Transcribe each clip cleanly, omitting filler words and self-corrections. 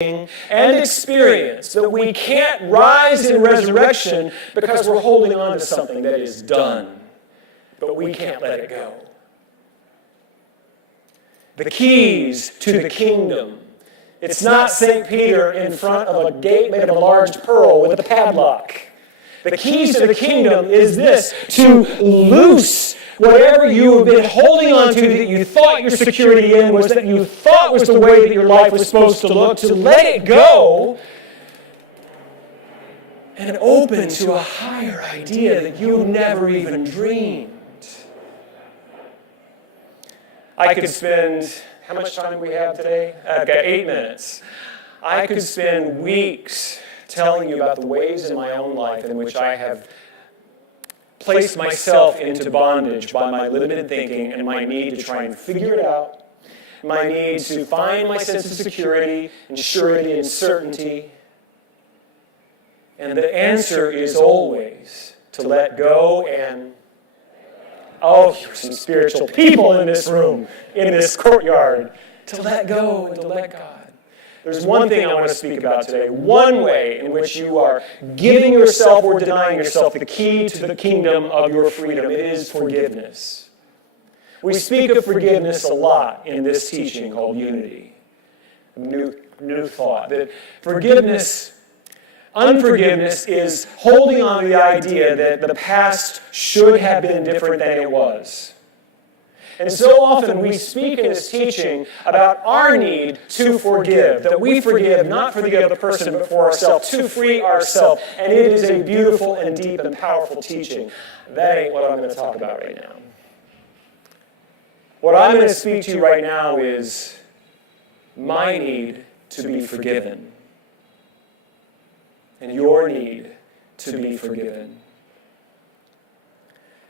and experience that we can't rise in resurrection because we're holding on to something that is done, but we can't let it go. The keys to the kingdom. It's not St. Peter in front of a gate made of a large pearl with a padlock. The keys to the kingdom is this: to loose whatever you have been holding on to that you thought your security in was, that you thought was the way that your life was supposed to look, to let it go and open to a higher idea that you never even dreamed. I could spend, how much time do we have today? I've got 8 minutes. I could spend weeks telling you about the ways in my own life in which I have placed myself into bondage by my limited thinking and my need to try and figure it out, my need to find my sense of security and surety and certainty. And the answer is always to let go and, oh, there's some spiritual people in this room, in this courtyard, to let go and to let God. There's one thing I want to speak about today, one way in which you are giving yourself or denying yourself the key to the kingdom of your freedom. It is forgiveness. We speak of forgiveness a lot in this teaching called Unity. New thought. That unforgiveness is holding on to the idea that the past should have been different than it was. And so often we speak in this teaching about our need to forgive, that we forgive not for the other person but for ourselves, to free ourselves. And it is a beautiful and deep and powerful teaching. That ain't what I'm going to talk about right now. What I'm going to speak to you right now is my need to be forgiven and your need to be forgiven.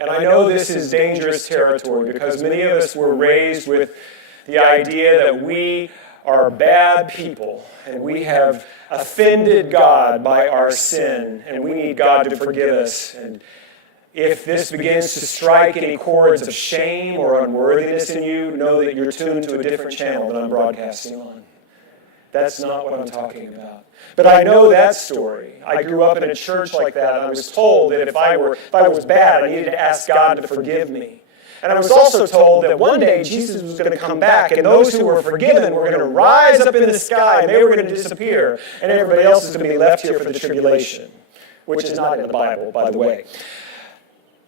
And I know this is dangerous territory because many of us were raised with the idea that we are bad people and we have offended God by our sin and we need God to forgive us. And if this begins to strike any chords of shame or unworthiness in you, know that you're tuned to a different channel that I'm broadcasting on. That's not what I'm talking about. But I know that story. I grew up in a church like that, and I was told that if I was bad, I needed to ask God to forgive me. And I was also told that one day Jesus was going to come back, and those who were forgiven were going to rise up in the sky, and they were going to disappear, and everybody else is going to be left here for the tribulation, which is not in the Bible, by the way.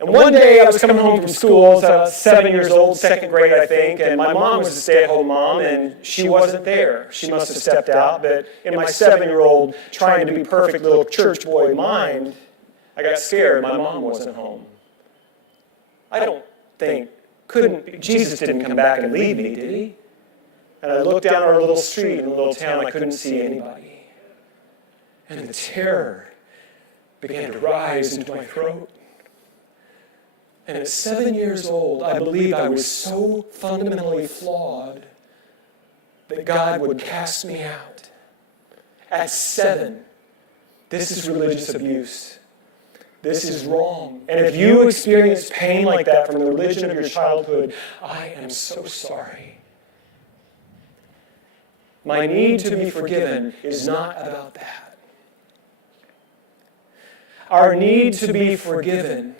And one day I was coming home from school, I was 7 years old, second grade I think, and my mom was a stay-at-home mom, and she wasn't there. She must have stepped out, but in my 7-year-old, trying to be perfect little church boy mind, I got scared my mom wasn't home. I don't think, Jesus didn't come back and leave me, did he? And I looked down our little street in a little town, I couldn't see anybody. And the terror began to rise into my throat. And at 7 years old, I believed I was so fundamentally flawed that God would cast me out. At 7, this is religious abuse. This is wrong. And if you experience pain like that from the religion of your childhood, I am so sorry. My need to be forgiven is not about that. Our need to be forgiven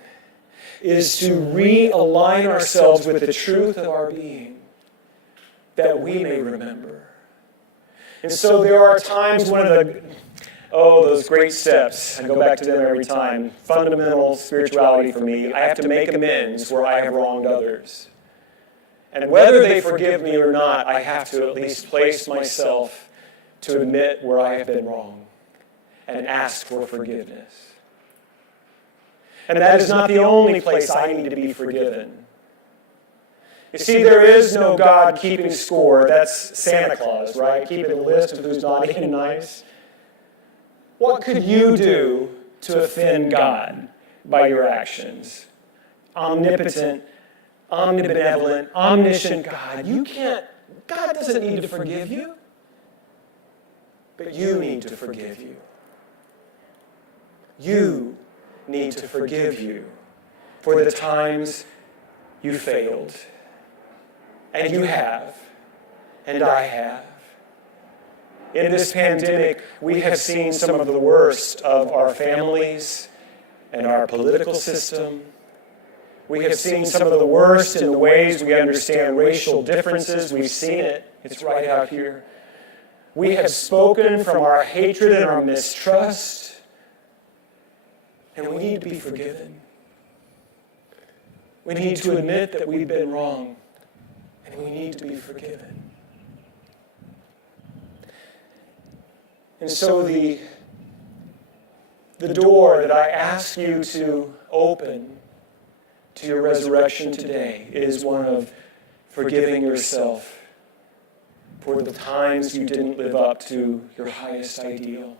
is to realign ourselves with the truth of our being, that we may remember. And so there are times when those great steps, I go back to them every time, fundamental spirituality for me, I have to make amends where I have wronged others. And whether they forgive me or not, I have to at least place myself to admit where I have been wrong and ask for forgiveness. And that is not the only place I need to be forgiven. You see, there is no God keeping score. That's Santa Claus, right? Keeping a list of who's naughty and nice. What could you do to offend God by your actions? Omnipotent, omnibenevolent, omniscient God. God doesn't need to forgive you, but you need to forgive you. You need to forgive you for the times you failed. And you have, and I have. In this pandemic, we have seen some of the worst of our families and our political system. We have seen some of the worst in the ways we understand racial differences. We've seen it. It's right out here. We have spoken from our hatred and our mistrust, and we need to be forgiven. We need to admit that we've been wrong, and we need to be forgiven. And so the door that I ask you to open to your resurrection today is one of forgiving yourself for the times you didn't live up to your highest ideal.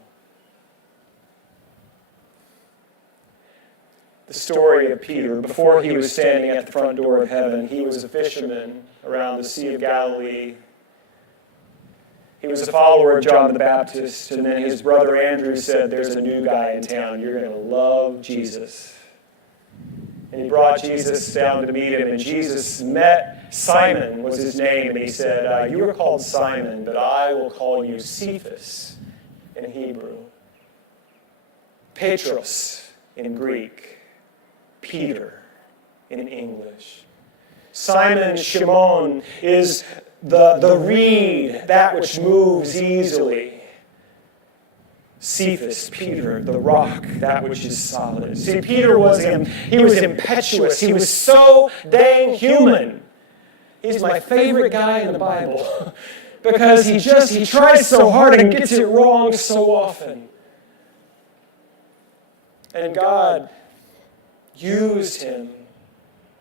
The story of Peter, before he was standing at the front door of heaven, he was a fisherman around the Sea of Galilee. He was a follower of John the Baptist, and then his brother Andrew said, "There's a new guy in town. You're going to love Jesus." And he brought Jesus down to meet him, and Jesus met Simon, was his name, and he said, "You are called Simon, but I will call you Cephas in Hebrew. Petros in Greek. Peter in English. Simon Shimon is the reed, that which moves easily. Cephas, Peter, the rock, that which is solid." See, Peter was impetuous. He was so dang human. He's my favorite guy in the Bible because he tries so hard and gets it wrong so often. And God used him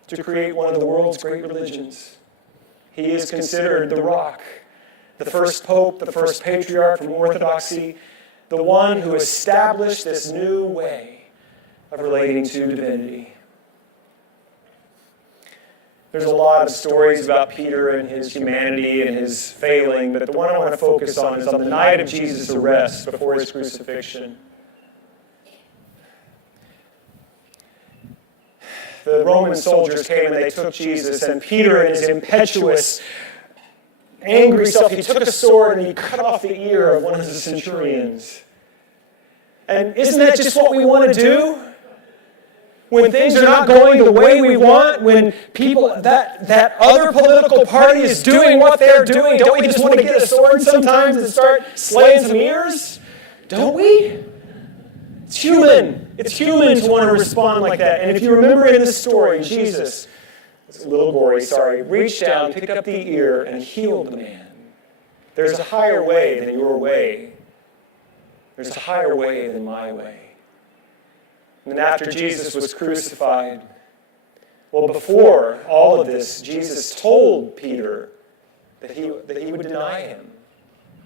to create one of the world's great religions. He is considered the rock, the first pope, the first patriarch from Orthodoxy, the one who established this new way of relating to divinity. There's a lot of stories about Peter and his humanity and his failing, but the one I want to focus on is on the night of Jesus' arrest before his crucifixion. The Roman soldiers came and they took Jesus, and Peter, in his impetuous, angry self, he took a sword and he cut off the ear of one of the centurions. And isn't that just what we want to do? When things are not going the way we want, when people, that other political party is doing what they're doing, don't we just want to get a sword sometimes and start slaying some ears? Don't we? It's human. It's human to want to respond like that. And if you remember in this story, Jesus, it's a little gory, reached down, picked up the ear, and healed the man. There's a higher way than your way. There's a higher way than my way. And then after Jesus was crucified, well, before all of this, Jesus told Peter that he would deny him.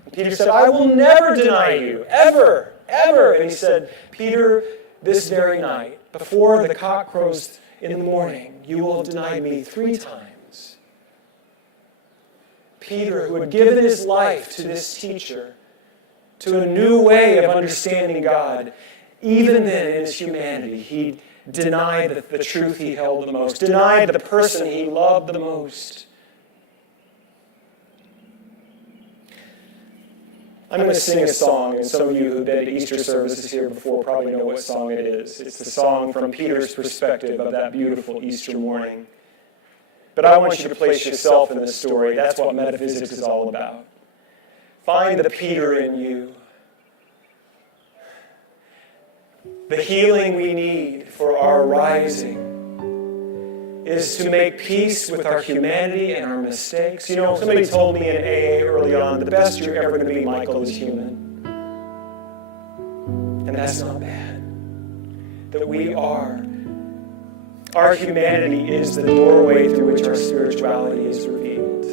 And Peter said, "I will never deny you, ever, ever." And he said, "Peter, this very night, before the cock crows in the morning, you will have denied me 3 times. Peter, who had given his life to this teacher, to a new way of understanding God, even then in his humanity, he denied the truth he held the most, denied the person he loved the most. I'm going to sing a song, and some of you who've been to Easter services here before probably know what song it is. It's the song from Peter's perspective of that beautiful Easter morning. But I want you to place yourself in this story. That's what metaphysics is all about. Find the Peter in you. The healing we need for our rising is to make peace with our humanity and our mistakes. You know, somebody told me in AA early on, the best you're ever going to be, Michael, is human. And that's not bad. That we are. Our humanity is the doorway through which our spirituality is revealed.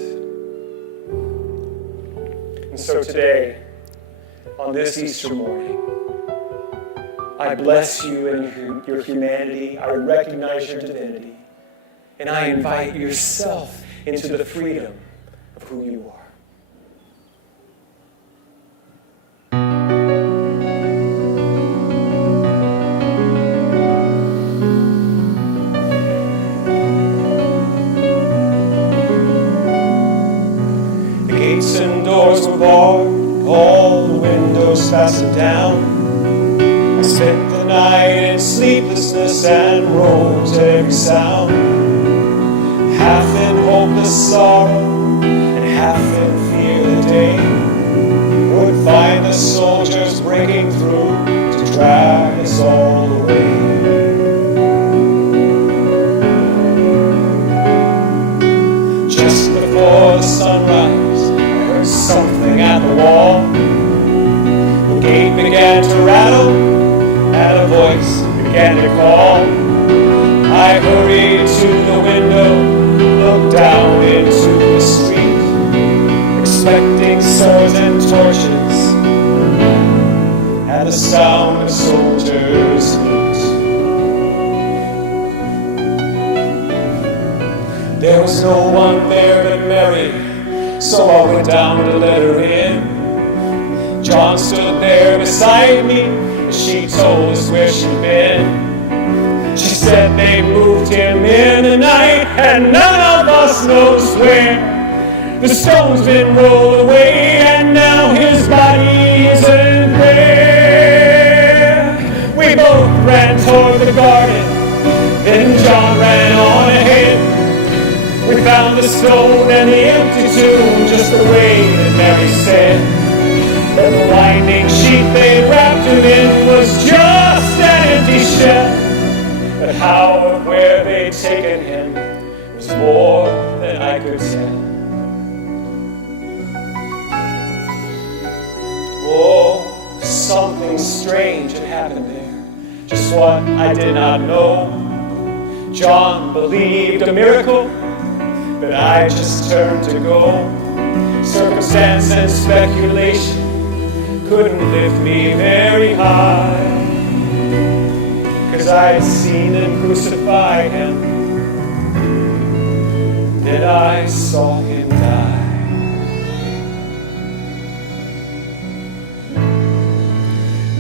And so today, on this Easter morning, I bless you in your humanity. I recognize your divinity. And I invite yourself into the freedom of who you are. The gates and doors were barred, all was fastened down. I spent the night in sleeplessness and rose at every sound, half in hopeless sorrow and half in fear the day would find the soldiers breaking through to drag us all away. Just before the sunrise, I heard something at the wall. The gate began to rattle, and a voice began to call. I hurried to the window, looked down into the street, expecting swords and torches, and the sound of soldiers' feet. There was no one there but Mary, so I went down to let her in. John stood there beside me. She told us where she'd been. She said they moved him in the night, and none of us knows where. The stone's been rolled away, and now his body isn't there. We both ran toward the garden, then John ran on ahead. We found the stone and the empty tomb, just the way that Mary said. But the winding sheet they wrapped him in was just an empty shell. But how or where they'd taken him was more than I could tell. Oh, something strange had happened there, just what I did not know. John believed a miracle, but I just turned to go. Circumstance and speculation couldn't lift me very high, 'cause I'd seen them crucify him, then I saw him die.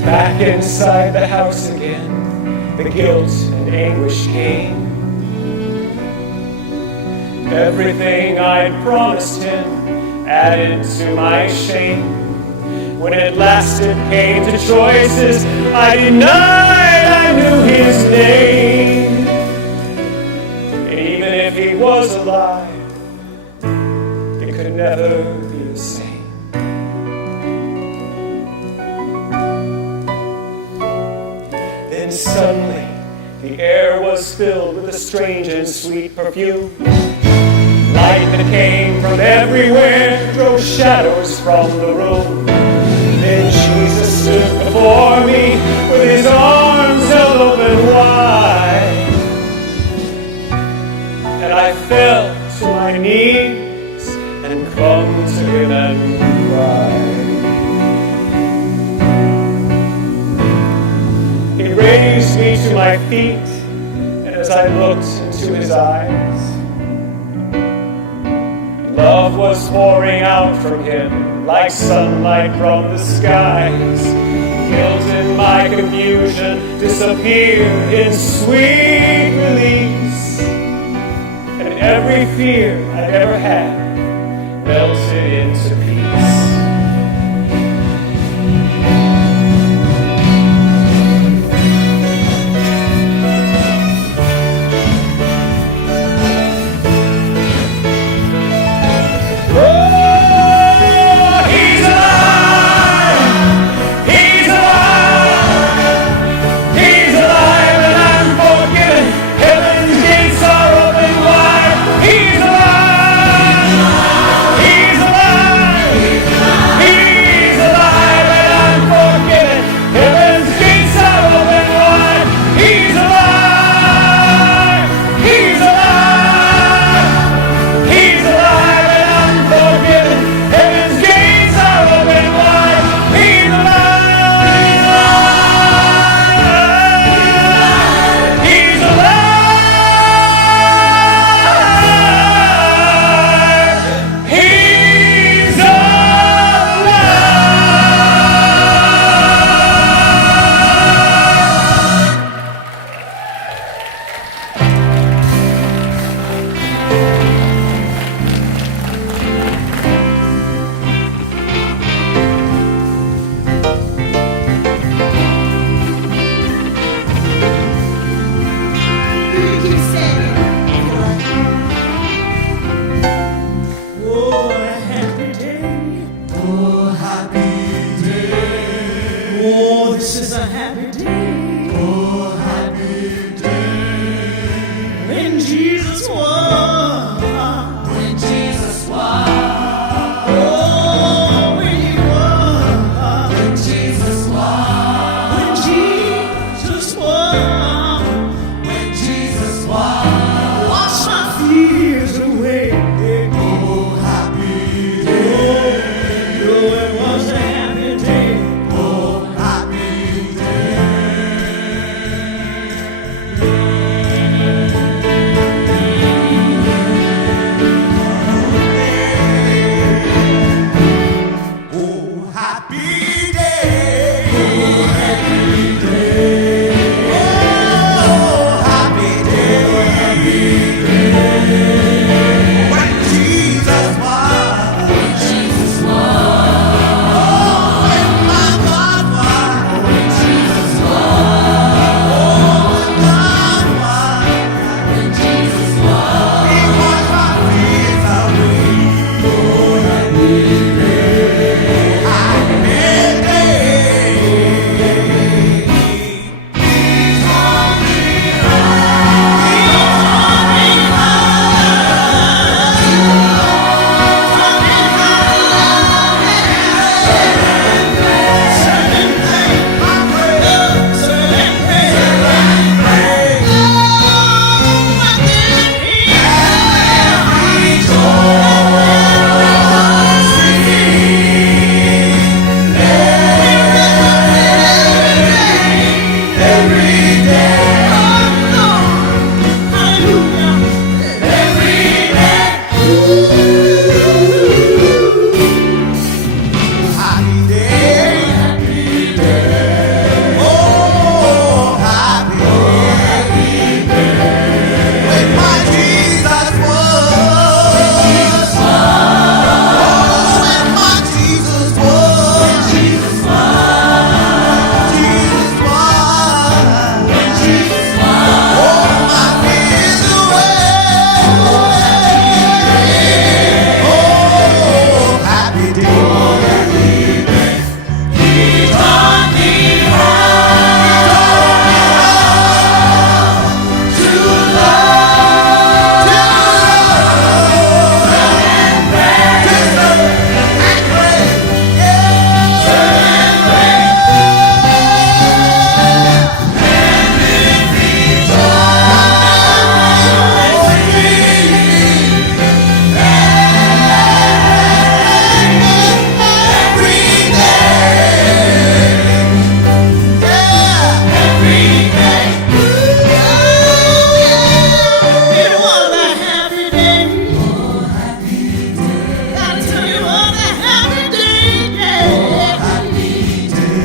Back inside the house again, the guilt and anguish came. Everything I'd promised him added to my shame. When at last it came to choices, I denied I knew his name. And even if he was alive, it could never be the same. Then suddenly, the air was filled with a strange and sweet perfume. Light that came from everywhere drove shadows from the room. Then Jesus stood before me with his arms held open wide, and I fell to my knees and clung to him and cried. He raised me to my feet, and as I looked into his eyes, love was pouring out from him like sunlight from the skies. Guilt and my confusion disappeared in sweet release, and every fear I'd ever had melted into peace. This is a happy day. Oh, happy day. When Jesus won. When Jesus won. Oh, when he won. When Jesus won. When Jesus won. When Jesus won. Wash my fears away. Oh, happy day. Oh, it was a happy day. Oh, happy day. Oh, happy day. Oh, happy day. Oh, happy day. When Jesus won. When Jesus won. Oh, when my God won. When Jesus won. Oh, when God won. When Jesus won. He washed my fears away. Oh, happy day. Happy day. He taught me happy day. Happy day. Oh, happy day. When my Jesus was. Oh, when my Jesus was. Jesus was. Jesus was. When Jesus was. Oh, my fears away. Oh, happy day. He taught me how to love, and pray, to serve and pray, yeah, serve and It was a happy day. Oh, happy day. Gotta tell you, it was a happy day. Yeah. Oh, happy day.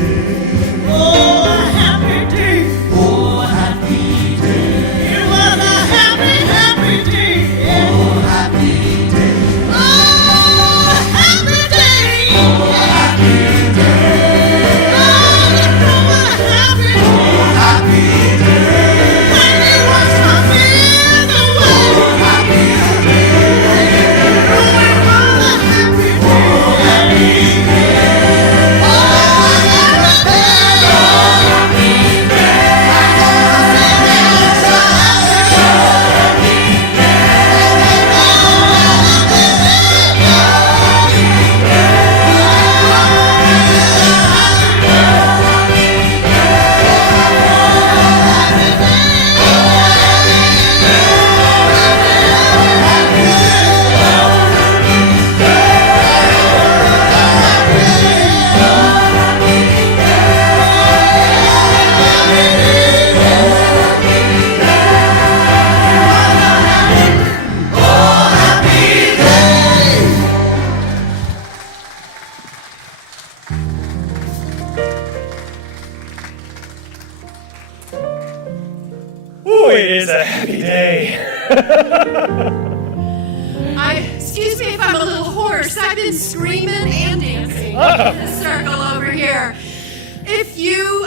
Oh, a happy day. Oh, happy day. It was a happy, happy day. Yeah. Oh, happy day. Oh, happy day. Oh, happy day. Oh, it was a happy day. Oh, happy day. When he washed my fears away. Oh, happy day. Oh, it was a happy day. Oh, happy day. Oh, happy day. Oh, happy day. I'm gonna sing it Ooh, it is a happy day. Excuse me if I'm a little hoarse. I've been screaming and dancing in a circle over here. If you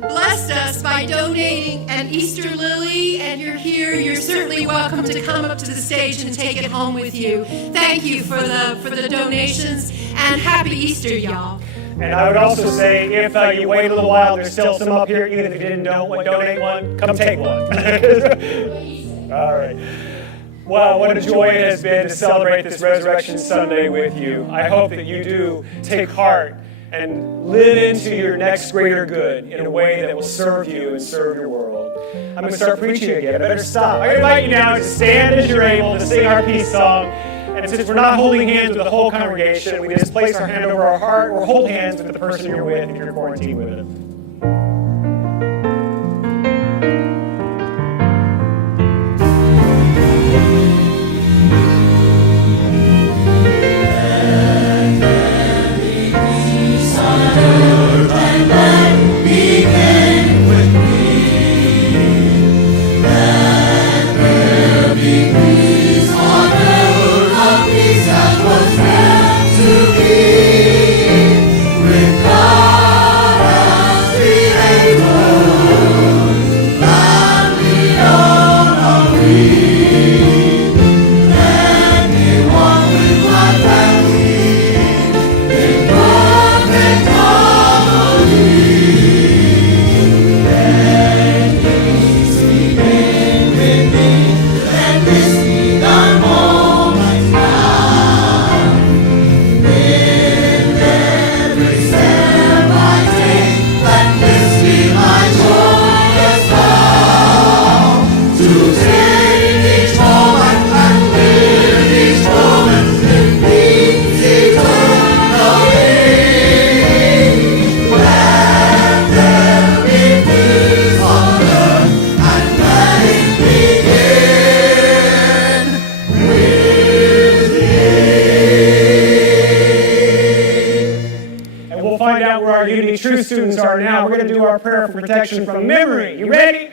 blessed us by donating an Easter lily and you're here, you're certainly welcome to come up to the stage and take it home with you. Thank you for the donations, and happy Easter, y'all. And I would also say, if you wait a little while, there's still some up here. Even if you didn't donate one, come take one. All right. Wow, what a joy it has been to celebrate this Resurrection Sunday with you. I hope that you do take heart and live into your next greater good in a way that will serve you and serve your world. I'm going to start preaching again. I better stop. I invite you now to stand as you're able to sing our peace song. And since we're not holding hands with the whole congregation, we just place our hand over our heart or hold hands with the person you're with if you're quarantined with them. True students are now. We're going to do our prayer for protection from memory. You ready?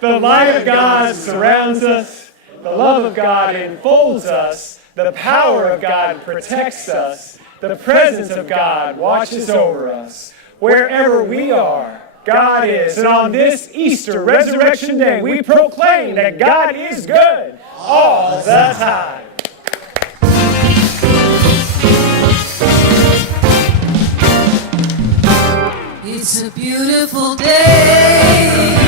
The light of God surrounds us. The love of God enfolds us. The power of God protects us. The presence of God watches over us. Wherever we are, God is. And on this Easter Resurrection Day, we proclaim that God is good all the time. It's a beautiful day.